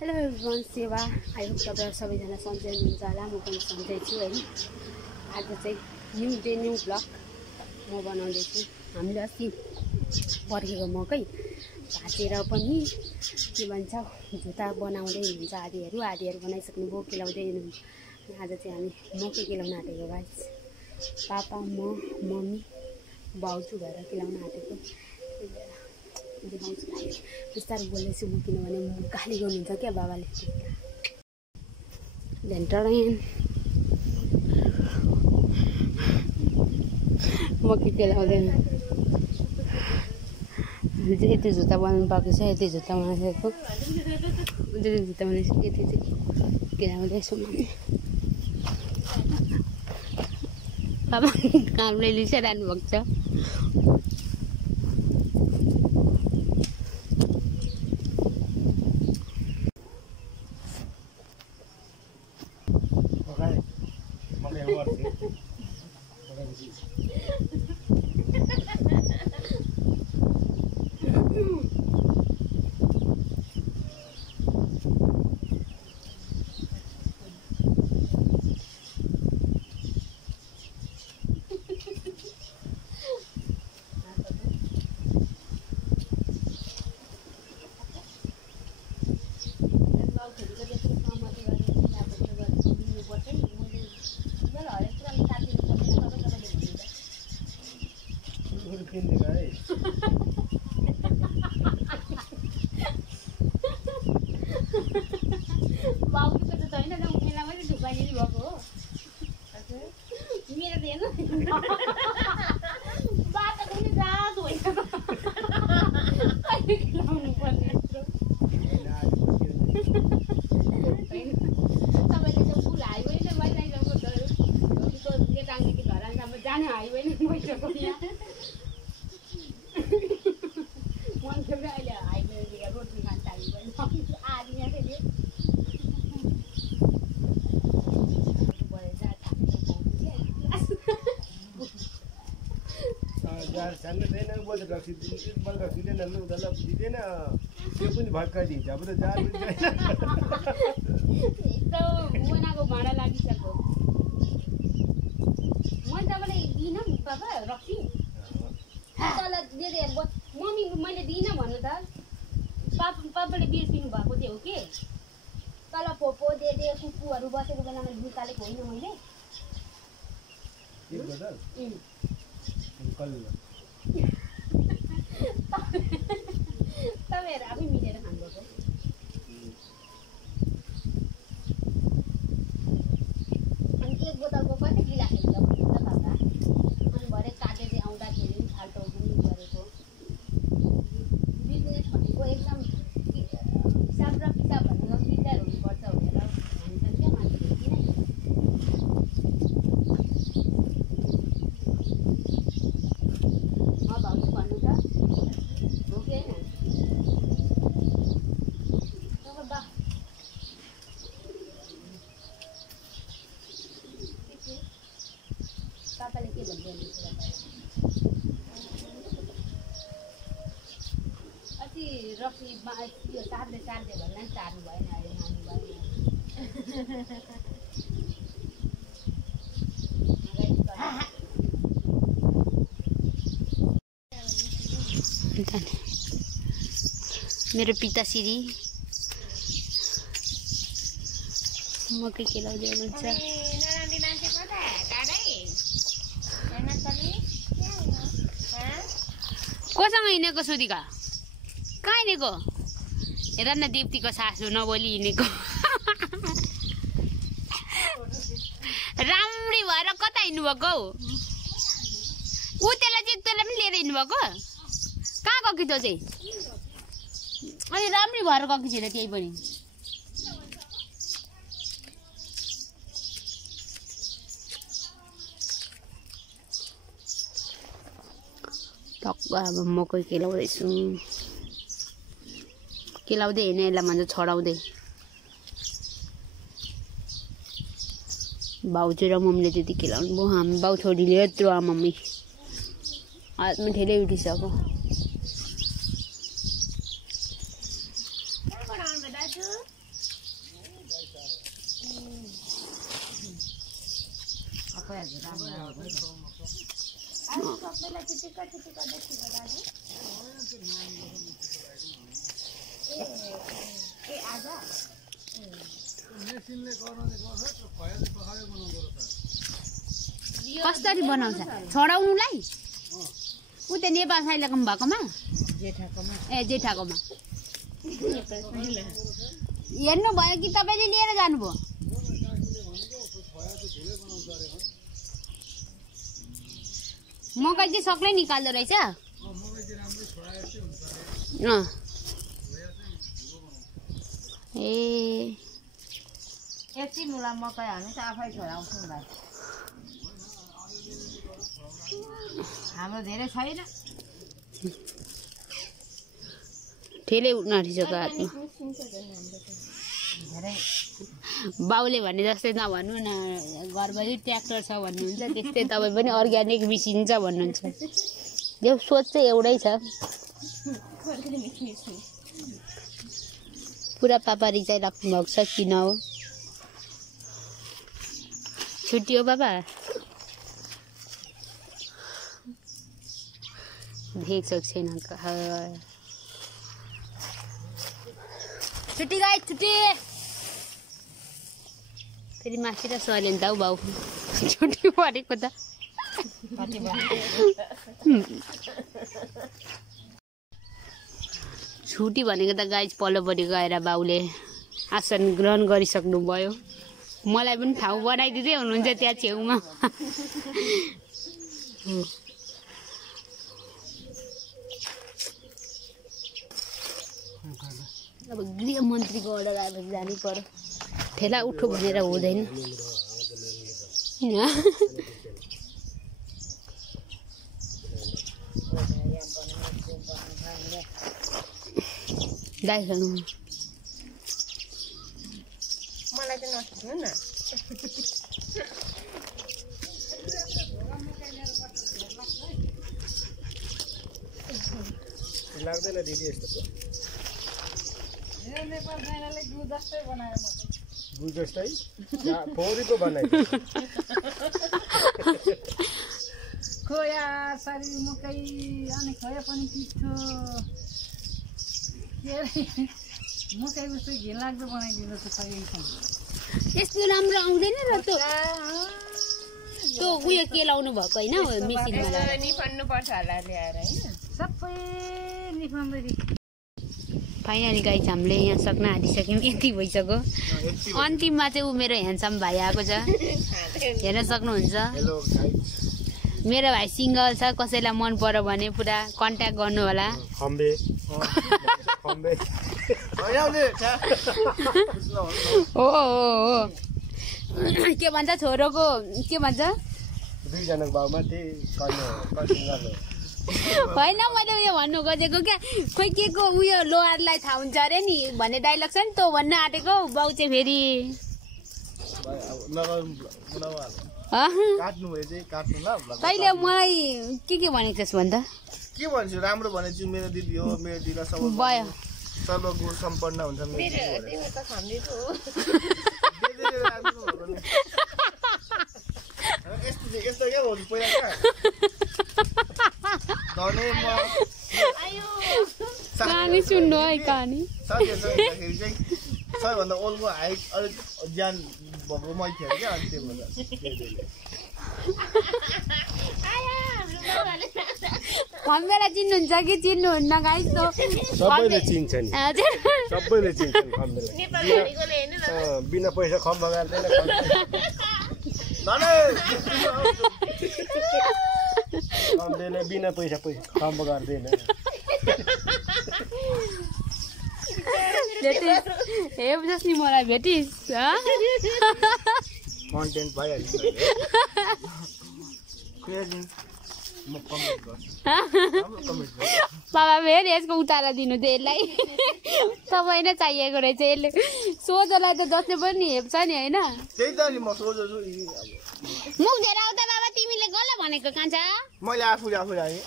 Hello everyone, सेवा। I hope तपाईहरु सबैजना सन्चै हुनुहुन्छ होला। म पनि सन्चै छु हैन। आज चाहिँ न्यू डे न्यू ब्लग म बनाउँदै छु। हामीले अस्ति पर्खेको मकै भाँचेर पनि के भन्छ झुता बनाउँदै हुनुहुन्छ आधीहरु बनाइसक्नुभयो, केलाउँदै हुनुहुन्छ। आज चाहिँ हामी मकै केलाउन आँटेको गाइस। पापा, म, मम्मी, बाउजू भएर केलाउन आँटेको। बिस्तारै बोल्दैछु म किनभने गाली गर्नुहुन्छ क्या बाबाले। मकै केलाउँदैन यति झुता बनाउनु पाएको छ, यति झुता बनाइसकेको, यति झुता बनाइसकेको, यति चाहिँ केलाउँदैछु मम्मी। बाबा कामले लिइरहनु भएको छ। मनाको भाँडा लागिसक्यो। मैले तपाईँलाई दिइनँ नि पापा रक्सी तल दिँदै मम्मी मैले दिइनँ भन्नु त। पापाले बिर्सिनु भएको थियो हो कि तल पोपो दे कुकुरहरू बसेको बेलामा निकालेको होइन मैले। तपाईँहरू आफै मिलेर खानुभएको। अनि एक बोतलको कति गिलासहरू त पापा। अनि भरे काटेर आउँदाखेरि फाल्टो पनि गरेको। बिजनेस भनेको एकदम हिसाब र किताब भनेको क्लियर हुनुपर्छ भनेर भन्छन् क्या मान्छेले। किन भाउजू भन्नु त हो कि होइन? पापाले के भन्दै अस्ति रक्सीमा यो सार्दै भन्दा पनि सार्नु भएन अरे, नानी भएन। मेरो पिताश्री मकै केलाउँदै हुनुहुन्छ। कोसँग हिँडेको सुदिका? कहाँ हिँडेको? हेर न दिप्तीको सासू नबोली हिँडेको। राम्री भएर कता हिँड्नुभएको हौ? ऊ त्यसलाई पनि लिएर हिँड्नुभएको? कहाँ गयो कि त्यो चाहिँ? अनि राम्री भएर गएको छैन त्यही पनि। अब मकै केलाउँदैछु। केलाउँदै होइन, यसलाई भन्छ छडाउँदै। बाउजू र मम्मीले त्यति केलाउनु भयो। हामी बाउ छोरीले यत्रो मम्मी हातमा ठेलै उठिसक्यो। कसरी बनाउँछ छोडाउनुलाई उ त नेपाल साइलाको भएकोमा ए जेठाकोमा हेर्नु भयो कि तपाईँले लिएर जानुभयो मकै चाहिँ सक्लै निकाल्दो रहेछ ए यति मुला मकै हाल्नु त आफै छोडाउँछौँ भाइ हाम्रो धेरै छैन ठेले उठ्न आँटिसक्यो हातमा बाउले भने जस्तै नभन्नु न घरभरि ट्र्याक्टर छ भन्नुहुन्छ त्यस्तै तपाईँ पनि अर्ग्यानिक मिसिन छ भन्नुहुन्छ यो सोच चाहिँ एउटै छ पुरा पापा रिसाइराख्नु भएको छ किन हो छुट्टी हो पापा देखेको छैन छुट्टी गाई छुट्टी फेरि माथि र सहिले नि त हौ बाउ छुट्टी परेको त छुट्टी भनेको त गाई पल्लोपट्टि गएर बाउले आसन ग्रहण गरिसक्नु भयो मलाई पनि ठाउँ बनाइदिँदै हुनुहुन्छ त्यहाँ छेउमा अब गृहमन्त्रीको अर्डर आएर जानै पर्यो ठेला उठो भनेर हुँदैन गाई खानु मलाई चाहिँ नछुट्नु न लाग्दैन दिदी यस्तो नेपाल गाईले गुड जस्तै बनायो गुड जस्तै पौरीको बनायो खोया सरी मकै अनि खोया पनि पिठो मकै जस्तो घिनलाग्दो बनाइदिँदो छ यस्तो राम्रो आउँदैन र त्यो उयो के लाउनु भएको होइन मेसिनमा निफान्नु पर्छ होला ल्याएर होइन सबै निफाउँदै फाइनली गाई हामीले यहाँ सक्न आँटिसक्यौँ यति भइसक्यो अन्तिममा चाहिँ ऊ मेरो ह्यान्डसम भाइ आएको छ हेर्न सक्नुहुन्छ मेरो भाइ सिङ्गल छ कसैलाई मन पर्यो भने पुरा कन्ट्याक्ट गर्नु होला हो के भन्छ छोरोको के भन्छ दुईजनाको बाउमा होइन मैले उयो भन्नु खोजेको क्या खोइ के को उयो लोहारलाई थाहा हुन्छ अरे नि भन्ने डाइलग छ नि त भन्न आँटेको बाउ चाहिँ फेरि तैँले मलाई के भनेको थियस् भन्दा के भन्छु राम्रो भनेछु मेरो दिदी हो मेरो दिदी भयो सर्वगुण सम्पन्न हुन्छ यस्तो क्या भन्छु पहिला कहानी सुन्नु है कहानी सबैभन्दा ओल्डको हाइट अलिक ज्यान भएको मै थियो क्या अनि त्यो भन्दा खम्बेलाई चिन्नुहुन्छ कि चिन्नुहुन्न गाइस त सबैले चिन्छन् सबैले चिन्छन् खम्बेलाई बिना पैसा खम्ब गर्दैन खम्बेले बिना पैसा खम्ब गर्दैन हेर्छस् नि मलाई भेटिस् कन्टेन्ट भइहाल्छ बाबा फेरि यसको उतारा दिनु थियो यसलाई तपाईँ नै चाहिएको रहेछ यसले सोझोलाई त जसले पनि हेप्छ नि होइन त्यही त नि म सोझो छु मुख धेरै आउँदा बाबा तिमीले गल भनेको कान्छा मैले आफू आएँ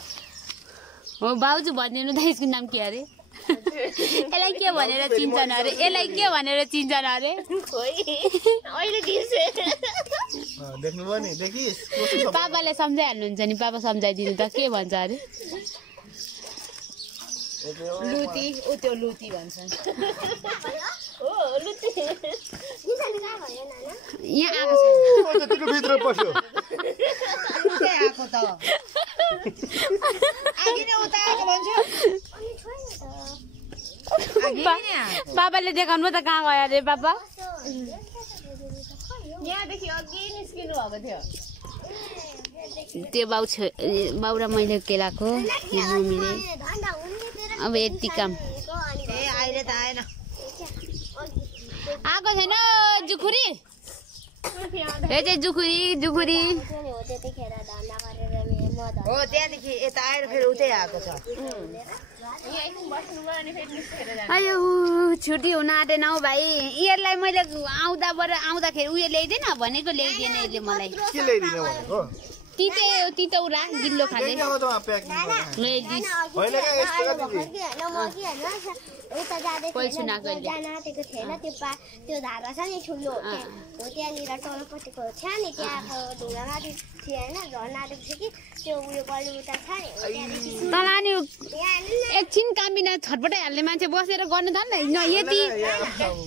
हो बाउजू भनिदिनु त यसको नाम के अरे यसलाई के भनेर चिन्छन् अरे यसलाई के भनेर चिन्छन् अरे देख्नुभयो नि देखिस पापाले सम्झाइहाल्नुहुन्छ नि पापा सम्झाइदिनु त के भन्छ अरे लुती ऊ त्यो लुती भन्छ ओ लुती यहाँ आएको छ भित्र पस्यो लुते आएको त आगी नै उता आएको भन्छ पापाले देखाउनु त कहाँ गयो अरे पापा यहाँदेखि अघि निस्किनु भएको थियो त्यो बाउ र मैले केलाको मम्मीले अब यति काम ए अहिले त आएन आएको छैन जुखुरी यो चाहिँ जुखुरी हो त्यहाँदेखि यता आएर फेरि उतै आएको छ अयो छुट्टी हुन आँटेन हौ भाइ यिनीहरूलाई मैले आउँदाखेरि उयो ल्याइदिएन भनेको ल्याइदिएन यसले मलाई के ल्याइदिनु भनेको तितौरा गिल्लो खाले कोही सुनाएको त्यो धारा छ नि ठुलो हो त्यहाँनिर तलपट्टिको छ नि त्यहाँको ढुङ्गामाथि थियो होइन झर्ना आएपछि कि त्यो उयो गल्ली उता छ नि तल नि एकछिन काम बिना छटपटाइ हाल्ने मान्छे बसेर गर्न थाल्दैन यति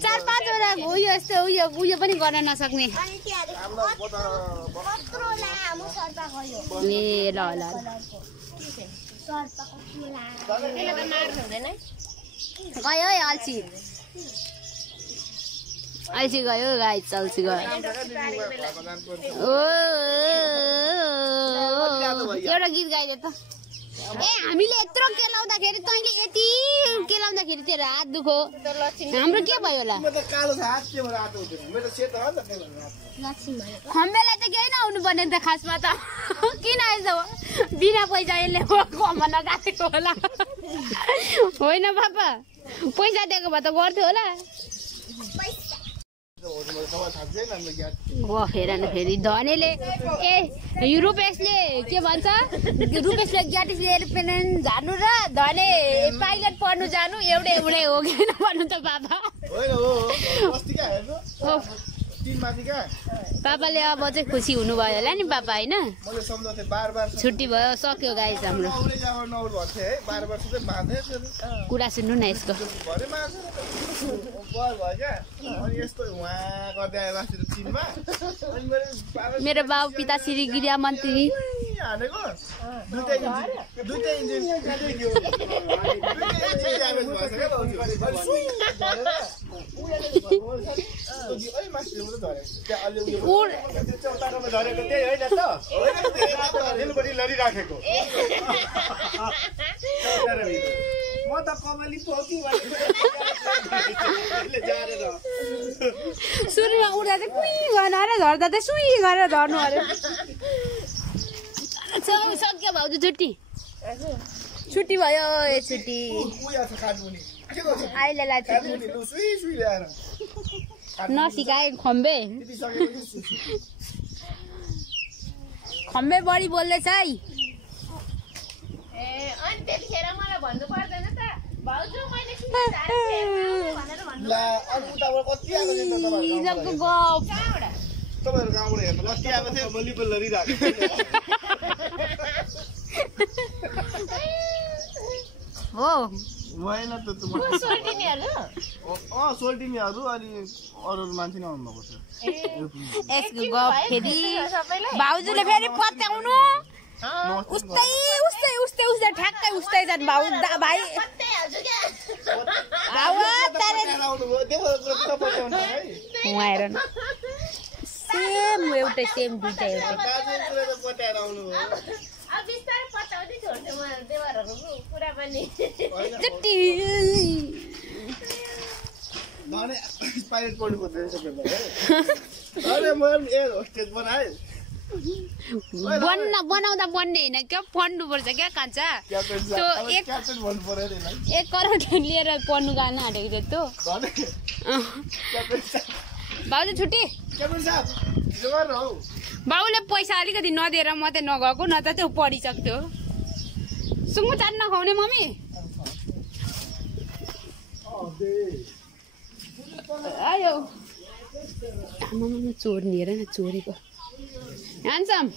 4-5वटा उयो यस्तो उयो पनि गर्न नसक्ने ए ल गयो है अल्छी गयो गाइस अल्छी गयो एउटा गीत गाइदे त ए हामीले यत्रो केलाउँदाखेरि तैँले यति केलाउँदाखेरि तेरो हात दुखो हाम्रो के भयो होला खम्बेलाई त केही नहुनु पर्ने त खासमा त किन आएछ बिना पैसा यसले कमाउन गएको होला होइन पापा पैसा दिएको भए त गर्थ्यो होला हेर न फेरि धनेले ए यो रुपेशले के भन्छ रुपेशले ग्याटिसले एरोप्लेन झार्नु र धने पाइलट पढ्नु जानु एउटै हो कि भन्नु त पापा पापाले अब चाहिँ खुसी हुनुभयो होला नि पापा होइन छुट्टी भयो सक्यो गाइस हाम्रो कुरा सुन्नु न यसको मेरो बाउ पिता श्री गृह मन्त्री म त कमली पोकी सुरुमा उड्दा चाहिँ कुई गरेर झर्दा चाहिँ सुई गरेर झर्नु अरे सक्यो भाउजू छुट्टी भयो ए छुट्टी आइलेलाई नसिकाए खम्बे बढी बोल्दैछ है अनि त्यतिखेर मलाई भन्नु पर्दैन त भाउजू मैले हो भएन त सोल्टिनीहरू अनि अरू मान्छे नै आउनुभएको छ फेरि भाउजूले फेरि पत्याउनु उस्तै ठ्याक्कै उस्तै जानु भाइ हेर न सेम दुइटै पाइलट पढ्नु पर्छ बनाउँदा बन्ने होइन क्या पढ्नुपर्छ क्या कान्छा त्यो 1 करोड लिएर पढ्नु गान आँटेको थियो भाउजू छुट्टी बाउले पैसा अलिकति नदिएर मात्रै नगएको न त त्यो पढिसक्थ्यो सुँगु चाट नखाउने मम्मी आयो आमामा चोर्ने हेर न चोरेको ह्यान्डसम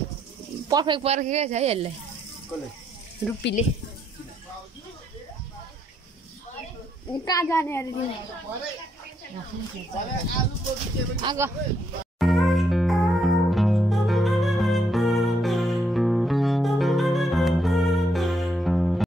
पर्फेक्ट पर्खेकै छ है यसले कसले रुपीले कहाँ जाने अरे तिमी आगो